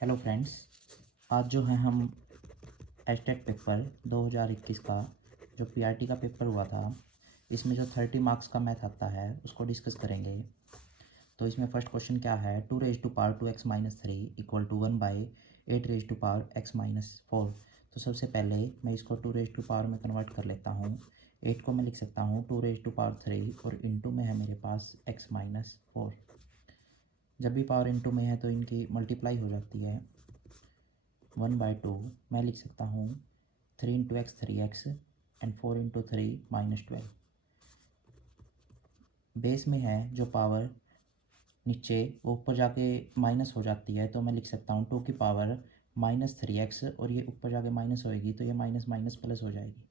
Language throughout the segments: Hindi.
हेलो फ्रेंड्स, आज जो है हम एचटेट पेपर 2021 का जो पीआरटी का पेपर हुआ था, इसमें जो 30 मार्क्स का मैथ आता है उसको डिस्कस करेंगे। तो इसमें फर्स्ट क्वेश्चन क्या है, 2 raised to power 2x - 3 equal to 1/8 raised to power x - 4। तो सबसे पहले मैं इसको 2 raised to power में कन्वर्ट कर लेता हूँ। 8 को मैं लिख सकता हूँ 2 raised to power 3 और इंटू में है मेरे पास x - 4। जब भी पावर इंटू में है तो इनकी मल्टीप्लाई हो जाती है। 1/2 मैं लिख सकता हूँ 3 × x 3x एंड 4 × 3 -12। बेस में है जो पावर नीचे वो ऊपर जाके माइनस हो जाती है, तो मैं लिख सकता हूँ 2 की पावर -3x और ये ऊपर जाके माइनस होएगी तो ये माइनस माइनस प्लस हो जाएगी।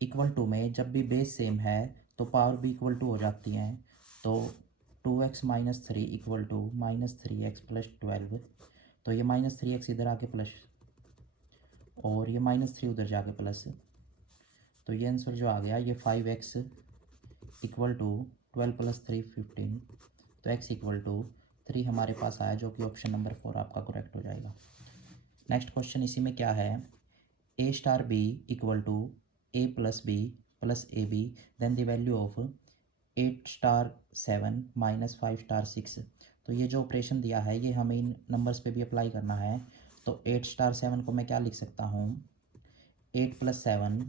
इक्वल टू में जब भी बेस सेम है तो पावर भी इक्वल टू हो जाती हैं। तो 2x - 3 इक्वल टू -3x + 12। तो ये -3x इधर आके प्लस और ये -3 उधर जाके प्लस। तो ये आंसर जो आ गया ये 5x इक्वल टू 12 + 3 15। तो x इक्वल टू 3 हमारे पास आया, जो कि ऑप्शन नंबर 4 आपका करेक्ट हो जाएगा। नेक्स्ट क्वेश्चन इसी में क्या है, a*b equal to a + b + ab then the value of 8*7 - 5*6। तो ये जो ऑपरेशन दिया है ये हमें इन नंबर्स पे भी अप्लाई करना है। तो 8*7 को मैं क्या लिख सकता हूँ, 8 + 7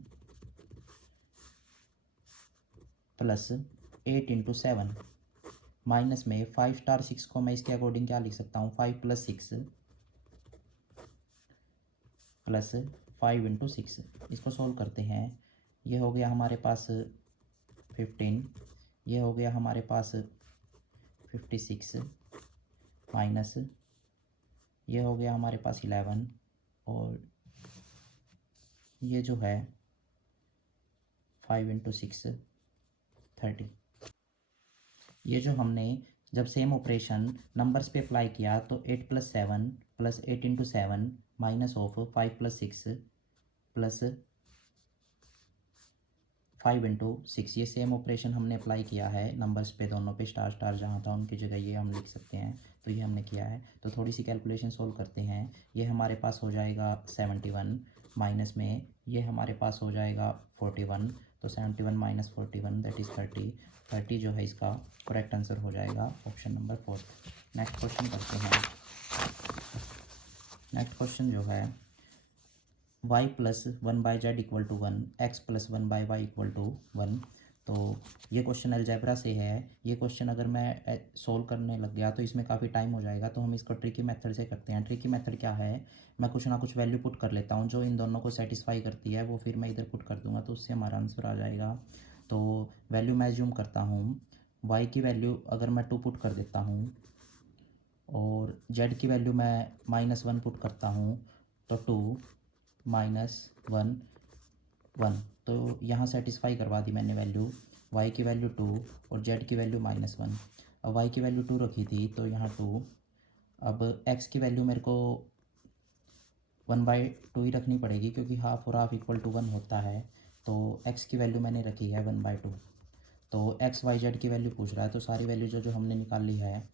प्लस 8 × 7 माइनस में 5*6 को मैं इसके अकॉर्डिंग क्या लिख सकता हूँ, 5 + 6 प्लस 5 × 6। इसको सोल्व करते हैं। ये हो गया हमारे पास 15, ये हो गया हमारे पास 56 माइनस ये हो गया हमारे पास 11 और ये जो है 5 × 6 30। ये जो हमने जब सेम ऑपरेशन नंबर्स पे अप्लाई किया तो 8 + 7 प्लस 8 × 7 माइनस ऑफ 5 + 6 प्लस 5 × 6, ये सेम ऑपरेशन हमने अप्लाई किया है नंबर्स पे, दोनों पे स्टार स्टार जहाँ था उनकी जगह ये हम लिख सकते हैं। तो ये हमने किया है। तो थोड़ी सी कैलकुलेशन सोल्व करते हैं। ये हमारे पास हो जाएगा 71 माइनस में ये हमारे पास हो जाएगा 41। तो 71 - 41 दैट इज़ 30। 30 जो है इसका करेक्ट आंसर हो जाएगा ऑप्शन नंबर 4। नेक्स्ट क्वेश्चन करते हैं। नेक्स्ट क्वेश्चन जो है y + 1/z equal to 1, x + 1/y equal to 1। तो ये क्वेश्चन अलजेब्रा से है। ये क्वेश्चन अगर मैं सोल्व करने लग गया तो इसमें काफ़ी टाइम हो जाएगा, तो हम इसको ट्रिकी मेथड से करते हैं। ट्रिकी मेथड क्या है, मैं कुछ ना कुछ वैल्यू पुट कर लेता हूँ जो इन दोनों को सेटिस्फाई करती है, वो फिर मैं इधर पुट कर दूंगा तो उससे हमारा आंसर आ जाएगा। तो वैल्यू मैं एज्यूम करता हूँ, y की वैल्यू अगर मैं 2 पुट कर देता हूँ और z की वैल्यू मैं -1 पुट करता हूँ, तो 2 -1 1। तो यहाँ सेटिस्फाई करवा दी मैंने वैल्यू, y की वैल्यू 2 और z की वैल्यू -1। अब y की वैल्यू 2 रखी थी तो यहाँ 2। अब x की वैल्यू मेरे को 1/2 ही रखनी पड़ेगी क्योंकि हाफ और हाफ इक्वल टू 1 होता है। तो x की वैल्यू मैंने रखी है 1/2। तो x y z की वैल्यू पूछ रहा है, तो सारी वैल्यू जो जो हमने निकाली है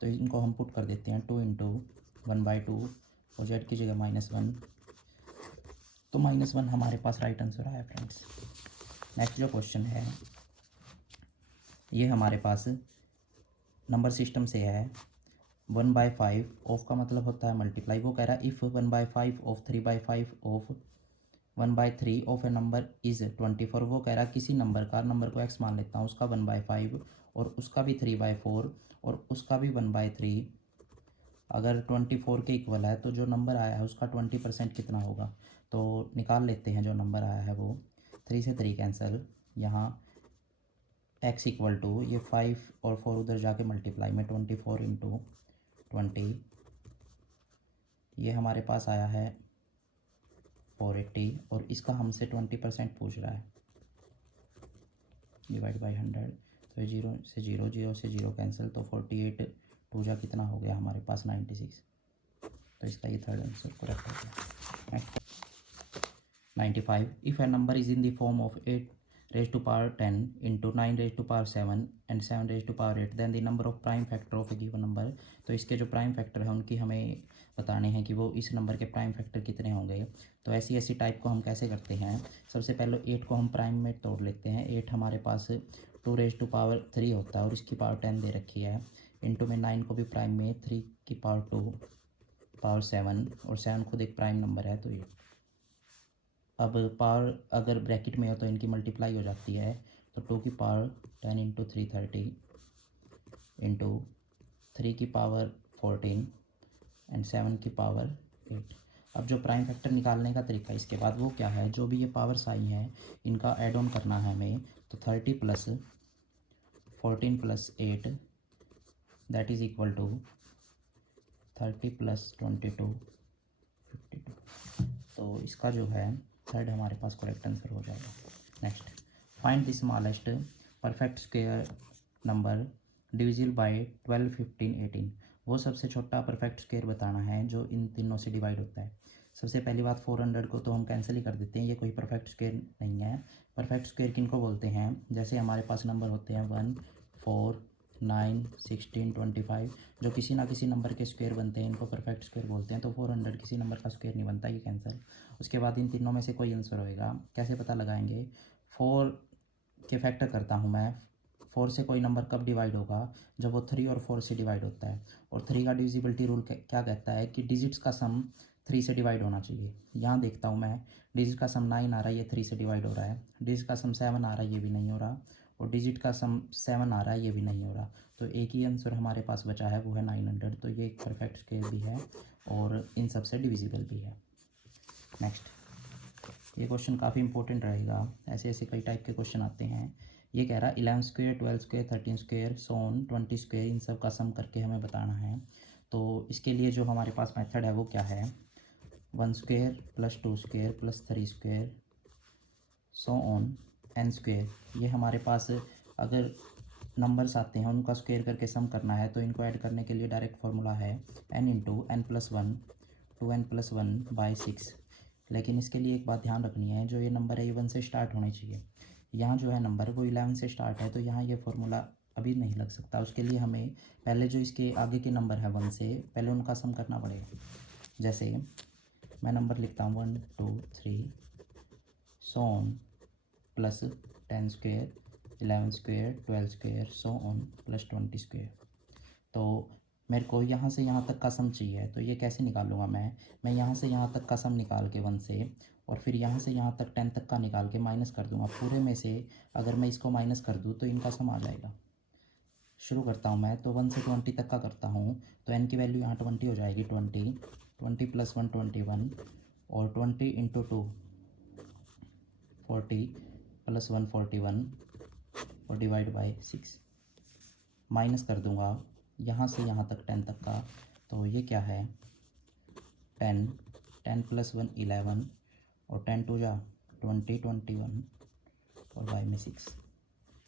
तो इनको हम पुट कर देते हैं। 2 × 1/2 और z की जगह -1, तो -1 हमारे पास राइट आंसर आया फ्रेंड्स। नेक्स्ट जो क्वेश्चन है ये हमारे पास नंबर सिस्टम से है। 1/5 ऑफ का मतलब होता है मल्टीप्लाई। वो कह रहा है if 1/5 of 3/5 of 1/3 of A number is 24। वो कह रहा है किसी नंबर को x मान लेता हूँ, उसका 1/5 और उसका भी 3/4 और उसका भी 1/3 अगर 24 के इक्वल है तो जो नंबर आया है उसका 20% कितना होगा। तो निकाल लेते हैं। जो नंबर आया है वो 3 से 3 कैंसिल, यहाँ x इक्वल टू ये 5 और 4 उधर जाके मल्टीप्लाई में 24 × 20, ये हमारे पास आया है 480 और इसका हमसे 20% पूछ रहा है, डिवाइड बाई 100। तो 0 से 0, 0 से 0 कैंसिल, तो 48 2 जा कितना हो गया हमारे पास 96। तो इसका ये थर्ड आंसर करेक्ट हो गया। Next 95 if A number is in the form of 8 raised to power 10 into 9 raised to power 7 and 7 raised to power 8, then the number of prime factor of a given number। तो इसके जो प्राइम फैक्टर है उनकी हमें बताने हैं कि वो इस नंबर के प्राइम फैक्टर कितने होंगे। तो ऐसी ऐसी टाइप को हम कैसे करते हैं, सबसे पहले 8 को हम प्राइम में तोड़ लेते हैं। 8 हमारे पास 2 रेज टू पावर 3 होता है और इसकी पावर 10 दे रखी है। इंटू में 9 को भी प्राइम में 3 की पावर 2 पावर 7 और 7 खुद एक प्राइम नंबर है। तो ये अब पावर अगर ब्रैकेट में हो तो इनकी मल्टीप्लाई हो जाती है। तो 2 की पावर 10 इंटू 330 इंटू 3 की पावर 14 एंड 7 की पावर 8। अब जो प्राइम फैक्टर निकालने का तरीका इसके बाद वो क्या है, जो भी ये पावर्स आई हैं इनका ऐड ऑन करना है हमें। तो 30 plus 14 plus 8 that is equal to 30 plus 22 52। तो इसका जो है थर्ड हमारे पास करेक्ट आंसर हो जाएगा। Next, find the smallest perfect square number divisible by 12 15 18। वो सबसे छोटा परफेक्ट स्क्वायर बताना है जो इन तीनों से डिवाइड होता है। सबसे पहली बात 400 को तो हम कैंसिल ही कर देते हैं, ये कोई परफेक्ट स्क्वायर नहीं है। परफेक्ट स्क्वायर किन को बोलते हैं, जैसे हमारे पास नंबर होते हैं 1 4 9 16 25, जो किसी ना किसी नंबर के स्क्वायर बनते हैं, इनको परफेक्ट स्क्वायर बोलते हैं। तो 400 किसी नंबर का स्क्वायर नहीं बनता, ये कैंसिल। उसके बाद इन तीनों में से कोई आंसर होएगा, कैसे पता लगाएंगे। 4 के फैक्टर करता हूँ मैं, 4 से कोई नंबर कब डिवाइड होगा, जब वो 3 और 4 से डिवाइड होता है। और 3 का डिविजिबिलिटी रूल क्या कहता है कि डिजिट्स का सम 3 से डिवाइड होना चाहिए। यहाँ देखता हूँ मैं, डिजिट का सम 9 आ रहा है, ये 3 से डिवाइड हो रहा है। डिजिट का सम 7 आ रहा है, ये भी नहीं हो रहा। और डिजिट का सम 7 आ रहा है, ये भी नहीं हो रहा। तो एक ही आंसर हमारे पास बचा है, वो है 900। तो ये एक परफेक्ट स्क्वायर भी है और इन सब से डिविजिबल भी है। नेक्स्ट, ये क्वेश्चन काफ़ी इंपॉर्टेंट रहेगा, ऐसे ऐसे कई टाइप के क्वेश्चन आते हैं। ये कह रहा है 11 स्क्वायर 12 स्क्वायर 13 स्क्वायर सोन 20 स्क्वायर, इन सब का सम करके हमें बताना है। तो इसके लिए जो हमारे पास मेथड है वो क्या है, 1 square plus 2 square plus 3 square so on n square. ये हमारे पास अगर नंबर्स आते हैं उनका स्क्वायर करके सम करना है, तो इनको ऐड करने के लिए डायरेक्ट फार्मूला है n into n plus 1 2n plus 1 by 6। लेकिन इसके लिए एक बात ध्यान रखनी है, जो ये नंबर है ये 1 से स्टार्ट होने चाहिए। यहाँ जो है नंबर वो 11 से स्टार्ट है, तो यहाँ ये फार्मूला अभी नहीं लग सकता। उसके लिए हमें पहले जो इसके आगे के नंबर है 1 से, पहले उनका सम करना पड़ेगा। जैसे मैं नंबर लिखता हूँ 1 2 3 so on plus 10 square 11 square 12 square so on plus 20 square. तो मेरे को यहाँ से यहाँ तक का सम चाहिए, तो ये कैसे निकालूंगा मैं यहाँ से यहाँ तक का सम निकाल के 1 से, और फिर यहाँ से यहाँ तक 10 तक का निकाल के माइनस कर दूंगा। पूरे में से अगर मैं इसको माइनस कर दूँ तो इनका सम आ जाएगा। शुरू करता हूँ मैं, तो 1 से 20 तक का करता हूँ, तो n की वैल्यू यहाँ 20 हो जाएगी। 20 प्लस 1 21 और 20 इंटू 2 40 प्लस 1 41 और डिवाइड बाई 6। माइनस कर दूंगा यहाँ से यहाँ तक 10 तक का, तो ये क्या है 10 प्लस 1 11 और 10 टू जा 20 21 और बाई में 6।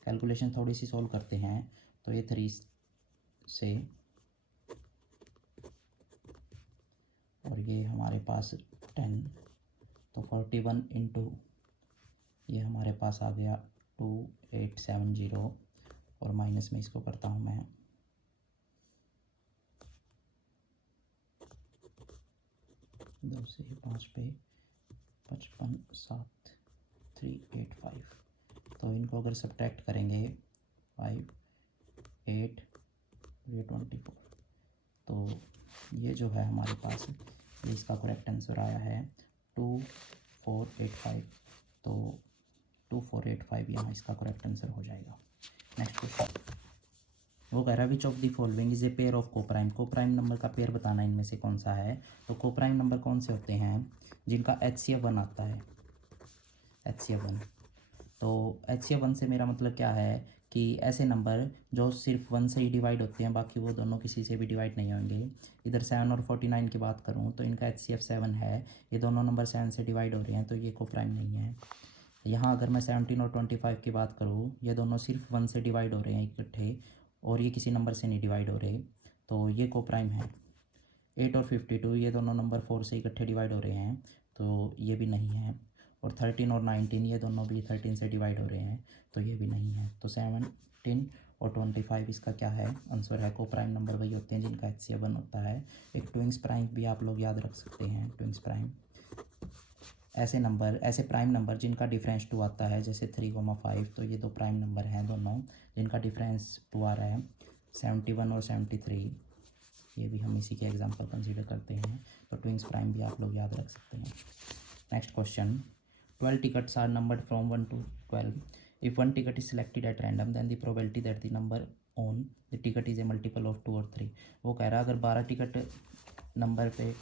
कैलकुलेशन थोड़ी सी सॉल्व करते हैं, तो ये 3 से और ये हमारे पास 10, तो 41 इंटू ये हमारे पास आ गया 2870 और माइनस में इसको करता हूँ मैं 2 से 5 पे 55 7 385। तो इनको अगर सब्ट्रैक्ट करेंगे 5 8 ये 24, तो ये जो है हमारे पास ये इसका करेक्ट आंसर आया है 2485। तो 2485 यहाँ इसका करेक्ट आंसर हो जाएगा। नेक्स्ट क्वेश्चन, वो कह रहा है which of the following is a pair of coprime. Coprime number का पेयर बताना इनमें से कौन सा है। तो कोप्राइम नंबर कौन से होते हैं, जिनका HCF 1 आता है, HCF 1। तो HCF 1 से मेरा मतलब क्या है कि ऐसे नंबर जो सिर्फ 1 से ही डिवाइड होते हैं, बाकी वो दोनों किसी से भी डिवाइड नहीं होंगे। इधर 7 और 49 की बात करूँ तो इनका HCF 7 है, ये दोनों नंबर 7 से डिवाइड हो रहे हैं, तो ये कोप्राइम नहीं है। यहाँ अगर मैं 17 और 25 की बात करूँ, ये दोनों सिर्फ 1 से डिवाइड हो रहे हैं इकट्ठे, और ये किसी नंबर से नहीं डिवाइड हो रहे, तो ये कोप्राइम है। 8 और 52 ये दोनों नंबर 4 से इकट्ठे डिवाइड हो रहे हैं, तो ये भी नहीं है। और 13 और 19 ये दोनों भी 13 से डिवाइड हो रहे हैं, तो ये भी नहीं है। तो 17 और 25 इसका क्या है, आंसर है। को प्राइम नंबर वही होते हैं जिनका HCF 1 होता है। एक ट्विंग्स प्राइम भी आप लोग याद रख सकते हैं। ट्विंग्स प्राइम ऐसे प्राइम नंबर जिनका डिफरेंस 2 आता है, जैसे 3,5, तो ये दो प्राइम नंबर हैं दोनों जिनका डिफरेंस 2 आ रहा है, 71 और 73। ये भी हम इसी के एग्जांपल कंसीडर करते हैं। तो ट्विंग्स प्राइम भी आप लोग याद रख सकते हैं। Next question, 12 tickets are numbered from 1 to 12. If one ticket is selected at random, then the probability that the number on the ticket is a multiple of 2 or 3. वो कह रहा है अगर 12 टिकट नंबर पे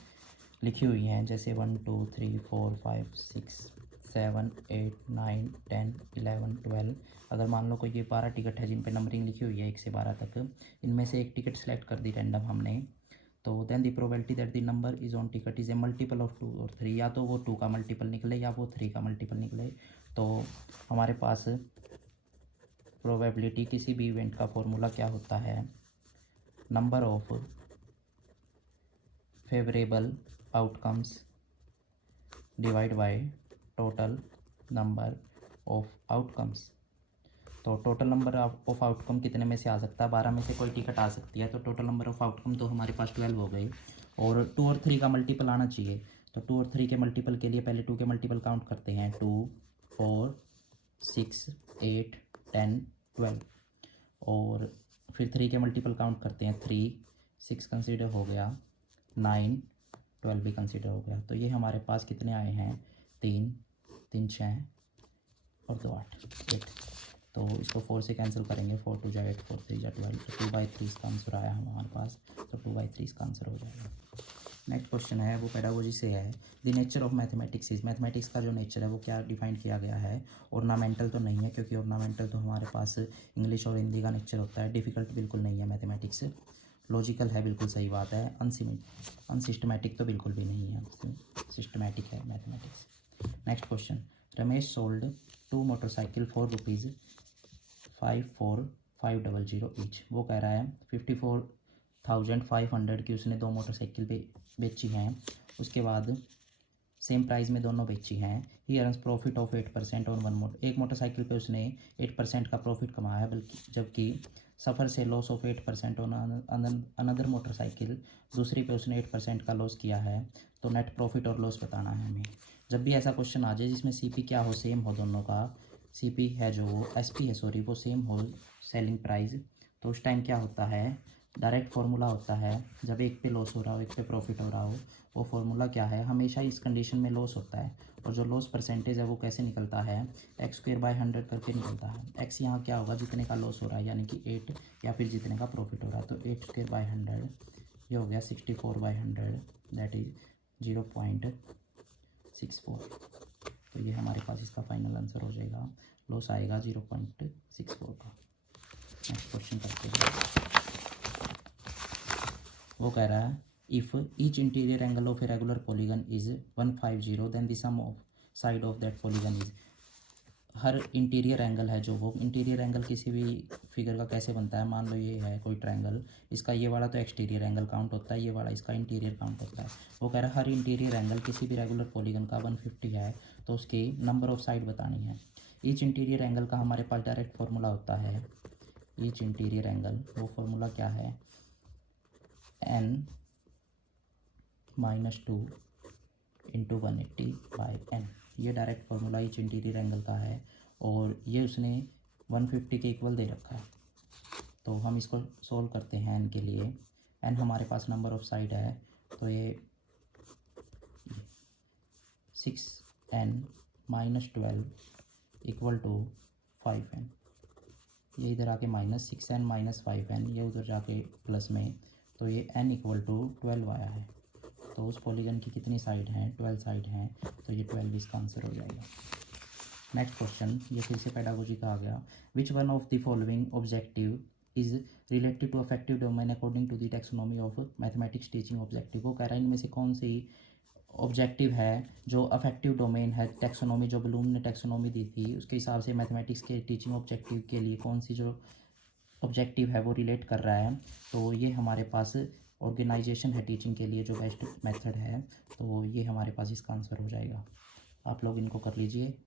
लिखी हुई हैं, जैसे 1 2 3 4 5 6 7 8 9 10 11 12, अगर मान लो कोई ये 12 टिकट है जिन पे नंबरिंग लिखी हुई है 1 से 12 तक, इनमें से एक टिकट सेलेक्ट कर दी रैंडम हमने, तो then the probability that the number is on ticket is a multiple of 2 और 3, या तो वो 2 का मल्टीपल निकले या वो 3 का मल्टीपल निकले। तो हमारे पास प्रोबेबिलिटी किसी भी इवेंट का फॉर्मूला क्या होता है, number of favourable outcomes divide by total number of outcomes. तो टोटल नंबर ऑफ आउटकम कितने में से आ सकता है, 12 में से कोई टिकट आ सकती है, तो टोटल नंबर ऑफ आउटकम तो हमारे पास 12 हो गए, और 2 और 3 का मल्टीपल आना चाहिए। तो 2 और 3 के मल्टीपल के लिए पहले 2 के मल्टीपल काउंट करते हैं, 2 4 6 8 10 12, और फिर 3 के मल्टीपल काउंट करते हैं, 3 6 कंसीडर हो गया, 9 12 भी कंसीडर हो गया। तो ये हमारे पास कितने आए हैं, 3 3 6 और 2 8। तो इसको 4 से कैंसिल करेंगे, 4 2 जा 8 4 3 जा 12, तो 2/3 इसका आंसर आया हमारे पास, तो 2/3 इसका आंसर हो जाएगा। नेक्स्ट क्वेश्चन है वो पेडागोजी से है। The nature of mathematics is, mathematics का जो नेचर है वो क्या डिफाइन किया गया है। ऑर्नामेंटल तो नहीं है, क्योंकि ऑर्नामेंटल तो हमारे पास इंग्लिश और हिंदी का नेचर होता है। डिफ़िकल्ट बिल्कुल नहीं है मैथमेटिक्स, लॉजिकल है, बिल्कुल सही बात है। अनसिस्टमेटिक तो बिल्कुल भी नहीं है, सिस्टमेटिक है mathematics. Next question, Ramesh sold 2 motorcycle for ₹54500 each. वो कह रहा है 54,500 की उसने 2 मोटरसाइकिल बेची हैं, उसके बाद सेम प्राइस में दोनों बेची हैं। ही अर्न्स प्रॉफिट ऑफ 8% ऑन एक मोटरसाइकिल पे उसने 8% का प्रॉफिट कमाया है, बल्कि जबकि सफ़र से loss of 8% on another motorcycle, दूसरी पे उसने 8% का लॉस किया है। तो नेट प्रॉफिट और लॉस बताना है हमें। जब भी ऐसा क्वेश्चन आ जाए जिसमें CP क्या हो, सेम हो दोनों का, CP है जो SP है सॉरी, वो सेम हो सेलिंग प्राइस, तो उस टाइम क्या होता है, डायरेक्ट फार्मूला होता है। जब एक पे लॉस हो रहा हो एक पे प्रॉफिट हो रहा हो, वो फार्मूला क्या है, हमेशा इस कंडीशन में लॉस होता है, और जो लॉस परसेंटेज है वो कैसे निकलता है, x²/100 करके निकलता है। x यहाँ क्या होगा, जितने का लॉस हो रहा है, यानी कि 8, या फिर जितने का प्रॉफिट हो रहा है, तो 8²/100 ये हो गया 64/100, दैट इज 0.64। तो ये हमारे पास इसका फाइनल आंसर हो जाएगा, लॉस आएगा 0.64 का। नेक्स्ट क्वेश्चन करते हैं। वो कह रहा है if each interior angle of a regular polygon is 150, then the sum of side of that polygon is. हर इंटीरियर एंगल है जो, वो इंटीरियर एंगल किसी भी फिगर का कैसे बनता है, मान लो ये है कोई ट्रायंगल, इसका ये वाला तो एक्सटीरियर एंगल काउंट होता है, ये वाला इसका इंटीरियर काउंट होता है। वो कह रहा है हर इंटीरियर एंगल किसी भी रेगुलर पॉलीगन का 150 है, तो उसकी नंबर ऑफ साइड बतानी है। ईच इंटीरियर एंगल का हमारे पास डायरेक्ट फार्मूला होता है, ईच इंटीरियर एंगल, वो फार्मूला क्या है, n-2 × 180/n, ये direct formula each interior angle का है, और ये उसने 150 के इक्वल दे रखा है। तो हम इसको सोल्व करते हैं n के लिए। n हमारे पास नंबर ऑफ साइड है, तो ये 6n-12 = 5n, ये इधर आके -6n - 5n, ये उधर जाके प्लस में, तो ये n = 12 आया है। तो उस पॉलीगन की कितनी साइड हैं, 12 साइड हैं, तो ये 12 इसका आंसर हो जाएगा। नेक्स्ट क्वेश्चन, ये फिर से पेडागोजी का आ गया। Which one of the following objective is related to affective domain according to the taxonomy of mathematics teaching objective. वो कह रहा है इनमें से कौन सी ऑब्जेक्टिव है जो अफेक्टिव डोमेन है, टैक्सोनॉमी जो ब्लूम ने टैक्सोनॉमी दी थी उसके हिसाब से मैथमेटिक्स के टीचिंग ऑब्जेक्टिव के लिए कौन सी जो ऑब्जेक्टिव है वो रिलेट कर रहा है। तो ये हमारे पास ऑर्गेनाइजेशन है टीचिंग के लिए जो बेस्ट मेथड है, तो ये हमारे पास इसका आंसर हो जाएगा। आप लोग इनको कर लीजिए।